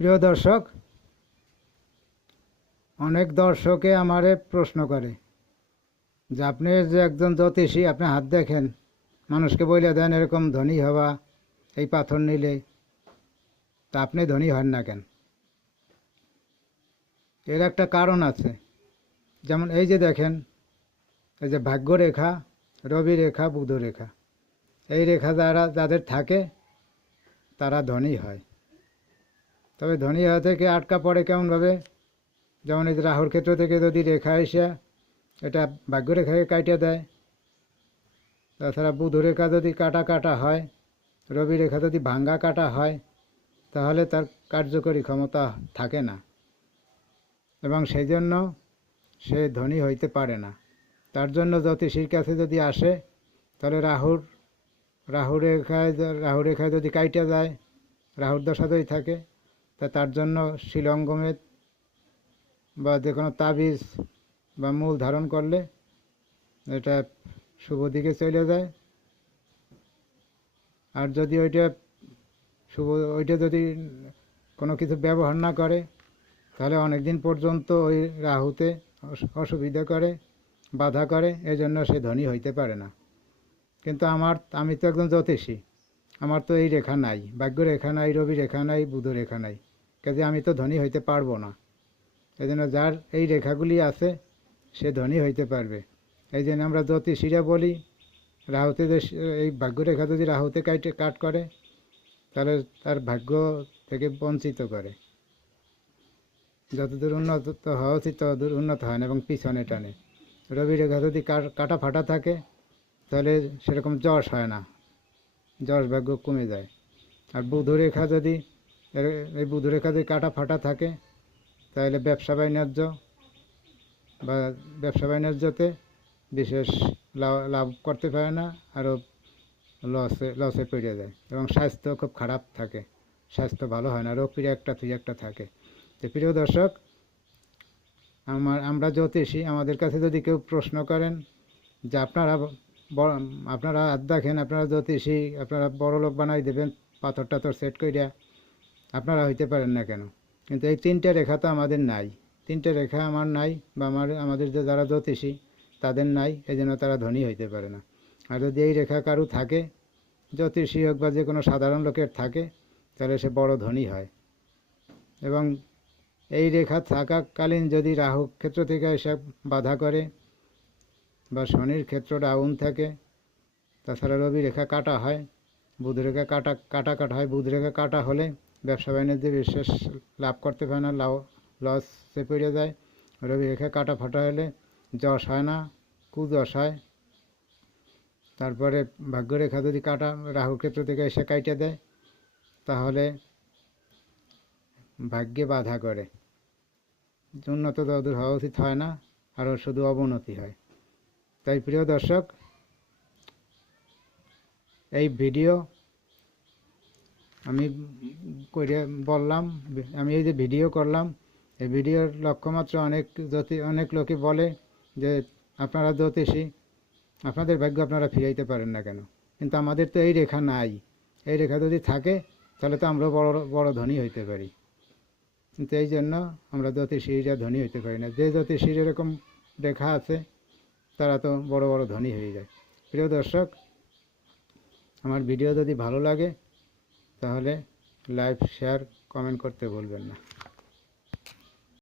প্রিয় দর্শক, অনেক দর্শকে আমারে প্রশ্ন করে যে আপনি যে একজন জ্যোতিষী, আপনি হাত দেখেন, মানুষকে বলে দেন এরকম ধনী হওয়া এই পাথর নিলে, তা আপনি ধনী হন না কেন? এর একটা কারণ আছে। যেমন এই যে দেখেন, এই যে ভাগ্যরেখা, রবি রেখা, বুধ রেখা, এই রেখা যাদের থাকে তারা ধনী হয়। তবে ধনী হওয়া থেকে আটকা পড়ে কেমনভাবে? যেমন এই যে রাহুর ক্ষেত্র থেকে যদি রেখা এসে এটা ভাগ্যরেখাকে কাটিয়ে দেয়, তাছাড়া বুধ রেখা যদি কাটা কাটা হয়, রবি রেখা যদি ভাঙ্গা কাটা হয়, তাহলে তার কার্যকরী ক্ষমতা থাকে না এবং সেই জন্য সে ধনী হইতে পারে না। তার জন্য জ্যোতিষীর কাছে যদি আসে, তাহলে রাহু রেখায় যদি কাইটা যায়, রাহুর দশা যদি থাকে, তা তার জন্য শিলঙ্গমের বা যে কোনো তাবিজ বা মূল ধারণ করলে এটা শুভ দিকে চলে যায়। আর যদি ওইটা যদি কোনো কিছু ব্যবহার না করে, তাহলে অনেক দিন পর্যন্ত ওই রাহুতে অসুবিধা করে, বাধা করে, এজন্য সে ধনী হইতে পারে না। কিন্তু আমি তো একজন জ্যোতিষী, আমার তো এই রেখা নাই, ভাগ্য রেখা নাই, রবি রেখা নাই, বুধ রেখা নাই, কাজে আমি তো ধনী হইতে পারবো না। এই জন্য যার এই রেখাগুলি আছে সে ধনী হইতে পারবে। এই জন্য আমরা জ্যোতিষীরা বলি, রাহুতে এই ভাগ্যরেখা যদি রাহুতে কাট করে, তাহলে তার ভাগ্য থেকে বঞ্চিত করে। যতদূর উন্নত হওয়া উচিত ততদূর উন্নত হয় না এবং পিছনে টানে। রবি রেখা যদি কাটা ফাটা থাকে, তাহলে সেরকম যশ হয় না, যশ ভাগ্য কমে যায়। আর বুধ রেখা যদি এই বুধ রেখা যদি কাটা ফাটা থাকে, তাহলে ব্যবসা বাণিজ্যতে বিশেষ লাভ করতে পারে না, আরও লসে পড়ে যায় এবং স্বাস্থ্য খুব খারাপ থাকে, স্বাস্থ্য ভালো হয় না, রোগ পীড়া একটা থেকে একটা থাকে। তো প্রিয় দর্শক, আমরা জ্যোতিষী, আমাদের কাছে যদি কেউ প্রশ্ন করেন যে আপনারা দেখেন, আপনারা জ্যোতিষী, আপনারা বড় লোক বানাই দেবেন, পাথর টাথর সেট করিয়া, আপনারা হইতে পারেন না কেন? কিন্তু এই তিনটে রেখা তো আমাদের নাই, তিনটে রেখা আমার নাই, বা আমাদের যে যারা জ্যোতিষী তাদের নাই, এই জন্য তারা ধনী হইতে পারে না। আর যদি এই রেখা কারু থাকে, জ্যোতিষী হোক বা যে কোনো সাধারণ লোকের থাকে, তাহলে সে বড় ধনী হয়। এবং এই রেখা থাকাকালীন যদি রাহু ক্ষেত্র থেকে এসব বাধা করে বা শনির ক্ষেত্র ডাউন থাকে, তাছাড়া রবি রেখা কাটা হয়, বুধ রেখা কাটা হয়, বুধ রেখা কাটা হলে ব্যবসা বাণিজ্যে বিশেষ লাভ করতে পারে না, লসে পড়ে যায়। রবি রেখা কাটা ফাটা হলে যশ হয় না, কুযশ হয়। তারপরে ভাগ্যরেখা যদি রাহু ক্ষেত্র থেকে এসে কাইটে দেয়, তাহলে ভাগ্যে বাধা করে, উন্নত তদূর হওয়া উচিত হয় না, আরও শুধু অবনতি হয়। তাই প্রিয় দর্শক, এই ভিডিও আমি এই যে ভিডিও করলাম, এই ভিডিওর লক্ষ্যমাত্র অনেক লোকে বলে যে আপনারা জ্যোতিষী, আপনাদের ভাগ্য আপনারা ফিরাইতে পারেন না কেন? কিন্তু আমাদের তো এই রেখা নাই। এই রেখা যদি থাকে, তাহলে তো আমরা বড় ধনী হইতে পারি। কিন্তু এই জন্য আমরা জ্যোতিষীরা ধনী হইতে পারি না। যে জ্যোতিষীর এরকম রেখা আছে, তারা তো বড় ধনী হয়ে যায়। প্রিয় দর্শক, আমার ভিডিও যদি ভালো লাগে, তাহলে লাইক, শেয়ার, কমেন্ট করতে ভুলবেন না।